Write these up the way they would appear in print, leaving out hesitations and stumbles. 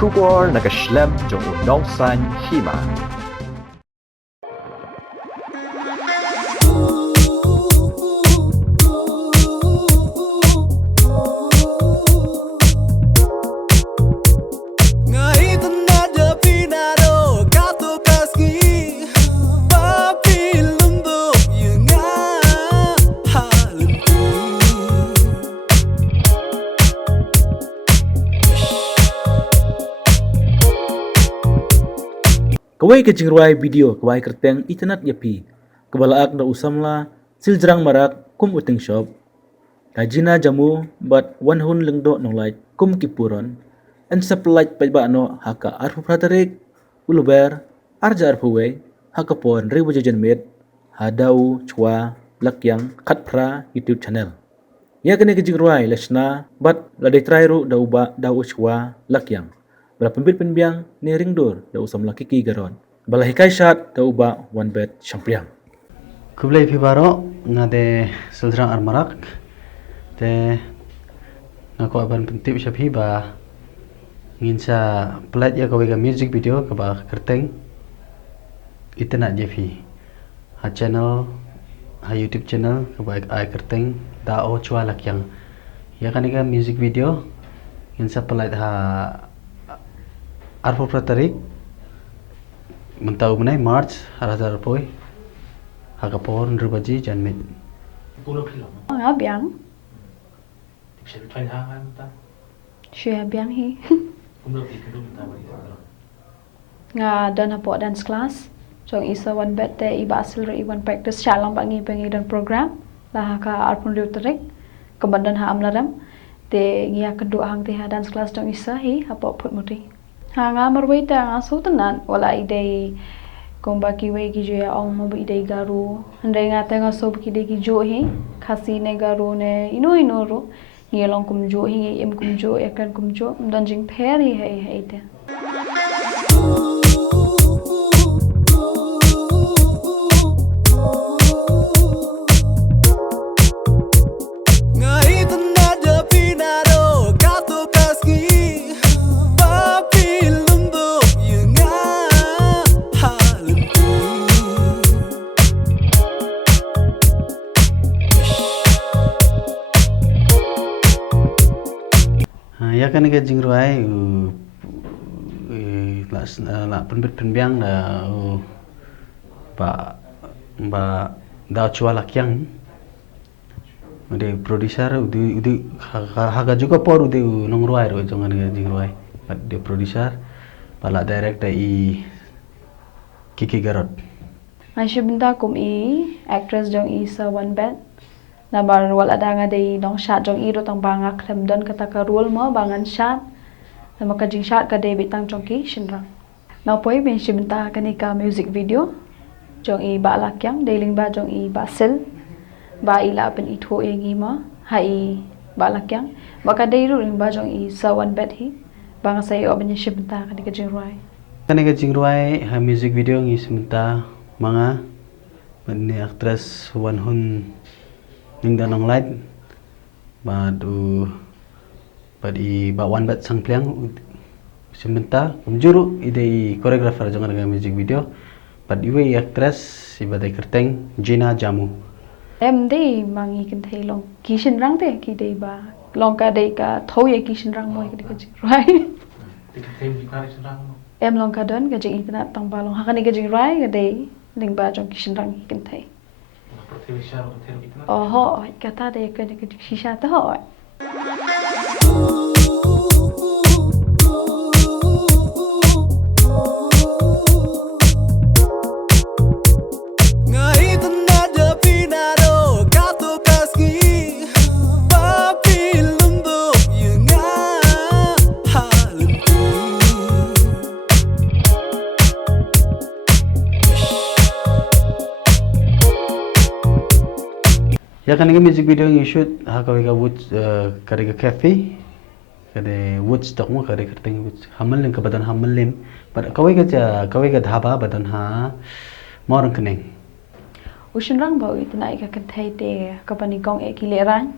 Kubor nakaslem jong unongsan hima. Kawai ke jingruai video kawai kerteng internet yapi. Kebalaak da usamla siljarang marak kum uting shop. Kajina jamu bat wanhun lengdo nonglait kum kipuron. En sepelait paiba no haka arfu Frederick uluber arja arfuwe haka pon ribu jajan met hadau chua lakyang khatpra YouTube channel. Ya kene ke jingruai lesna bat ladai trairu dauba dau chua lakyang. Bala pembit penbiang ni ringdur da usam laki ki garon. Bala hikai syat da uba one bed champion. Kublai pibaro ngade sildrang armarak te ngako aban pentip syapi ba nginsa pelat ya kawega music video kaba kerteng itena jefi ha channel ha YouTube channel kaba ai kerteng da o chua lakyang ya kanika music video nginsa pelat ha arfo pratarik mentau menai March harazar poi hakapor nrubaji janmit Ở biển Sẽ phải ha ta. Share biển hi Kum lo ikadum ta bari. Nga dan hapo dance class Jong isa one bet te iba asil re one practice shalang bangi bangi dan program lah ka arpun rutarik kebandan ha amlaram te ngia kedua hang te ha dance class jong isa hi hapo put muti ha nga marwai ta nga so tenan wala idei kung baki we ki jo ya ong mo idei garu handai nga ta nga so ki dei ki jo hi khasi ne garu ne ino ro ngi long kum jo hi em kum jo ekan kum jo dan jing pher hi hai te ya kan ke jingruai la penbit penbiang da ba da chua lakyang ude producer ude haga juga por ude nongruai ro jangan ke jingruai de producer pala director i Kiki Garot Masih benda kum i actress jong i sa one bed na bar wala da nga day dong shot jong iro tang banga klem don kata ka rule mo bangan shot na makajing shot ka day bitang jong ki shinrang na poi ben shibenta kanika music video jong i ba lakyang dailing ba jong i ba sel ba ila pen itho e ngi ma hai ba lakyang maka day ru ba jong i sa one bed hi banga sai oben shibenta kanika jing ruai kanika jingruai ha music video ngi simta mga ni actress wanhun ning danong light badu badi ba one bat sang pliang sementara kumjuru ide choreographer jangan dengan music video bad iwe actress ibadai kerteng Gina Jamu em đi mangi kan thei long kishin rang te ki dei ba long ka dei ka thau ye kishin rang moi ka jing right em long ka don ka jing internet tang ba long ha kan ka jing right ka dei ling ba jong kishin rang kan thei oh kata dei ka jing shisha ta ho ya kan ini music video yang shoot ha kawega woods kariga cafe kade woods tak mo kare kerteng woods hamalin ka badan hamalin pada kawega dhaba badan ha morang keneng Usun rang bau itu naik ke kentai te kapani kong e kileran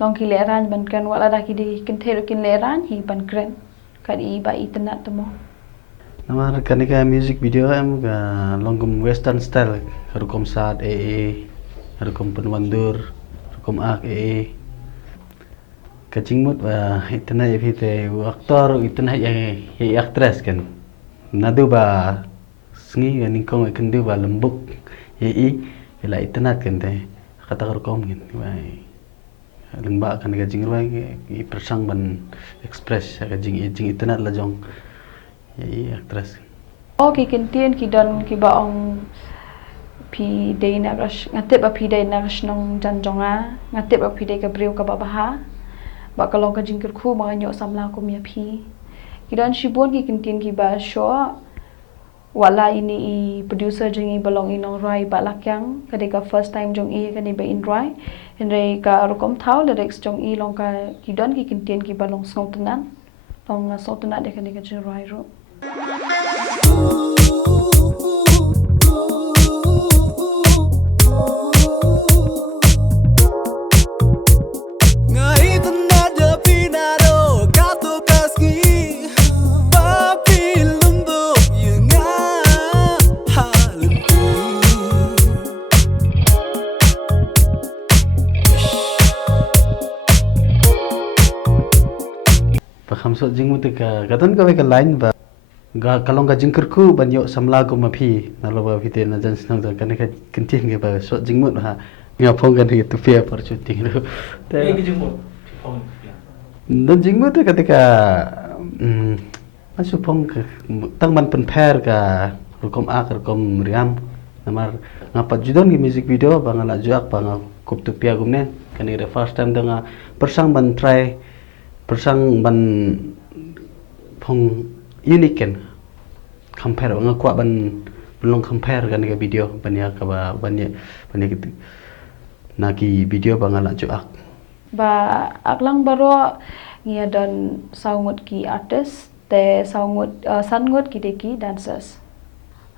long kileran ban kan wala da ki di kentai kin leran hi ban kren kat iba internet temo. Nama kanika music video em ka longkum western style harukom saat harukom penwandur harukom ak kacingmut itna ya fite aktor itna ya aktris kan nadu ba sengi kan ingkong kendu ba lembuk ila itna kan te kata harukom kan lembak kan kacing ruai i persang ban express kacing itna la jong ya aktris. Oh kikintian kidon kibaong pi day nagas ngatip a pi day nagas nong janjonga ngatip a pi day kabriu kababaha ba kalong ka jingkir khu mga nyo samla ko miya pi kidon shibon kikintian kiba show wala ini i producer jeng i balong inong rai balakyang kadika first time jong i kani ba in rai henry ka rukom thau lyrics jong i long ka kidon kikintian kiba long song tenan long song tenan de kani ka jeng rai ro. Pakamsot jing mutika katon ka line ba kalong ka jingkerku banyo samla ko mapi nalo ba fite na jan snang ka kanika kentin ke ba so jing mut ha ngapong kan itu pia par shooting ro te dan jing mut ketika masuk pong tang man penper ka rukom ak rukom riam namar ngapat judon ki music video bangala juak bang kup tu pia gumne kani the first time danga persang ban try persang ban pong unique kan compare nga kwa ban belum compare kan ke video banyak ka banyak gitu naki video bangala juak Ba aklang baro ngia don saungut ki artist te saungut sangut ki deki dancers.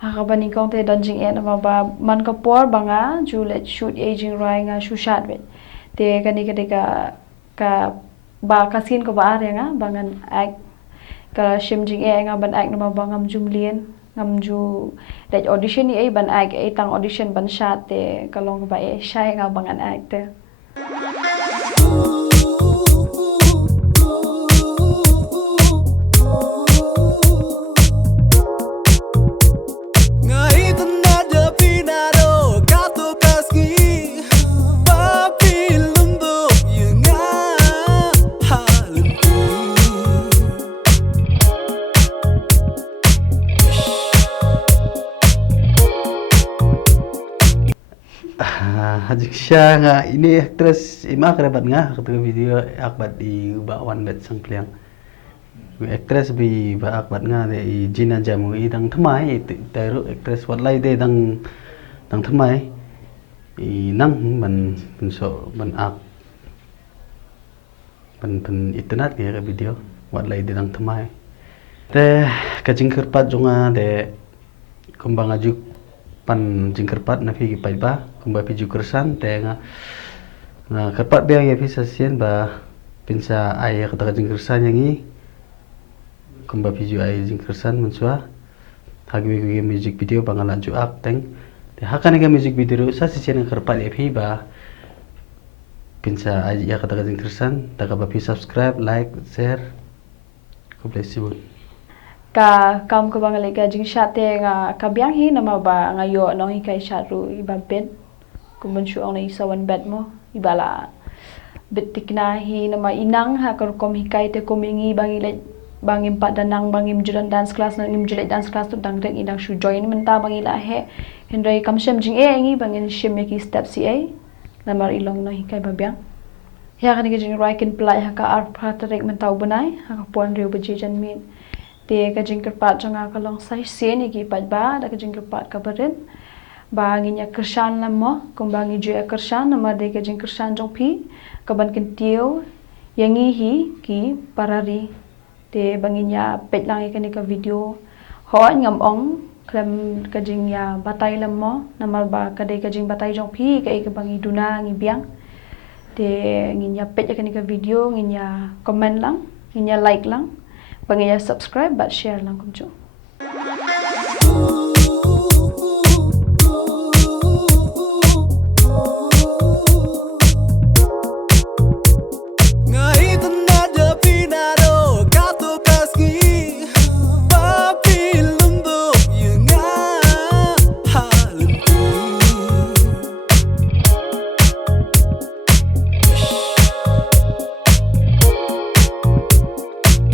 Haka bani kong te don jing en ma ba man ka por banga ju let shoot aging rai nga shu shat wet. Te kani ka ba kasin ko ba are nga bangan act ka shim jing nga ban act na bangam jumlien ngam ju let audition ni ban act tang audition ban shat te kalong ba shy nga bangan act te. Hajik siya nga ini actress ima kerabat nga ketika video akbat di bakwan bet sang pliang actress bi ba akbat nga de jina jamu i dang thamai teru actress wat lai de dang thamai i nang ban so ban ak ban internet ke video wat lai de dang thamai te kajing kerpat jonga de kumbang ajuk pan jingkerpat na fi pai ba kumba fi jukersan te nga kerpat be ya fi sasien ba pinsa ai kata jingkersan yangi kumba fi ju ai jingkersan mensua hagi ge music video bangala ju ak teng te hakan ge music video sa sasien kerpat ya fi ba pinsa ai ya kata jingkersan ta ba fi subscribe like share God bless you. Ka kam ko bang lega jing shate nga kabyang hi nama ba ngayo no hi kai sharu iba bed kumun shu ong isa one bed mo ibala betik na hi nama inang ha kar kom hi kai te komingi bangi bangim padanang bangim juran dance class na im jule dance class tu dang rek idang shu join menta bangi la he hendrai kam shem jing ngi bangin shem ki step ca namar ilong no hi kai babyang ya kan ge jing right kin plai ha ka ar pratarek mentau banai ha pon reu beje jan min te ka jingkerpat janga kalong sai sen iki pat ba da ka jingkerpat ka barin ba nginya kershan lamo kumbangi ju kershan nama de ka jingkershan jong pi ka ban kentio yangi hi ki parari te banginya pet lang ikani ka video ho ngam ong klam ka jing ya batai lamo nama ba ka de ka jing batai jong pi ka bangi duna ngi biang te nginya pet ikani ka video nginya comment lang nginya like lang Bangi ya subscribe but share lang kum chu.